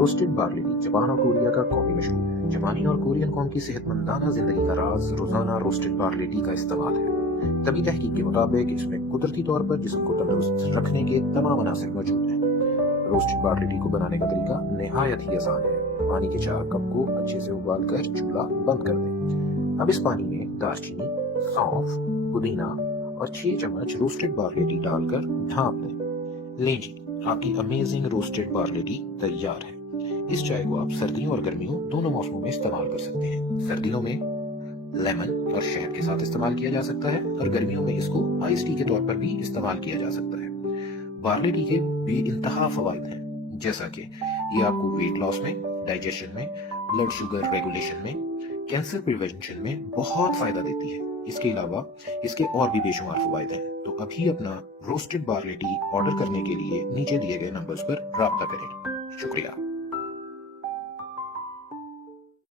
Roasted barley T Japan اور Korea کا قومی مشروب ہے۔ جاپانی اور کورین قوم کی صحت مندانہ زندگی کا راز روزانہ روسٹڈ بارلی ٹی کا استعمال ہے۔ طبی تحقیق کے مطابق اس میں قدرتی طور پر جسم کو تندرست رکھنے کے تمام عناصر موجود ہیں۔ روسٹڈ بارلی ٹی کو بنانے کا طریقہ نہایت ہی آسان ہے۔ پانی کے 4 کپ کو اچھے سے ابال کر چولہا بند کر دیں۔ اب اس پانی میں دارچینی، سونف، پودینہ اور 6 چمچ روسٹڈ بارلی ٹی ڈال کر ڈھانپ دیں۔ لیں جی، آپ کی امیزنگ روسٹڈ بارلی ٹی تیار ہے۔ اس چائے کو آپ سردیوں اور گرمیوں دونوں موسموں میں استعمال کر سکتے ہیں۔ سردیوں میں لیمن اور شہد کے ساتھ استعمال کیا جا سکتا ہے اور گرمیوں میں اس کو آئس ٹی کے طور پر بھی استعمال کیا جا سکتا ہے۔ بارلی ٹی کے بے انتہا فوائد ہیں، جیسا کہ یہ آپ کو ویٹ لاس میں، ڈائجیشن میں، بلڈ شوگر ریگولیشن میں، کینسر پریونشن میں بہت فائدہ دیتی ہے۔ اس کے علاوہ اس کے اور بھی بے شمار فوائد ہیں۔ تو ابھی اپنا روسٹڈ بارلی ٹی آرڈر کرنے کے لیے نیچے دیے گئے نمبرز پر رابطہ کریں۔ شکریہ۔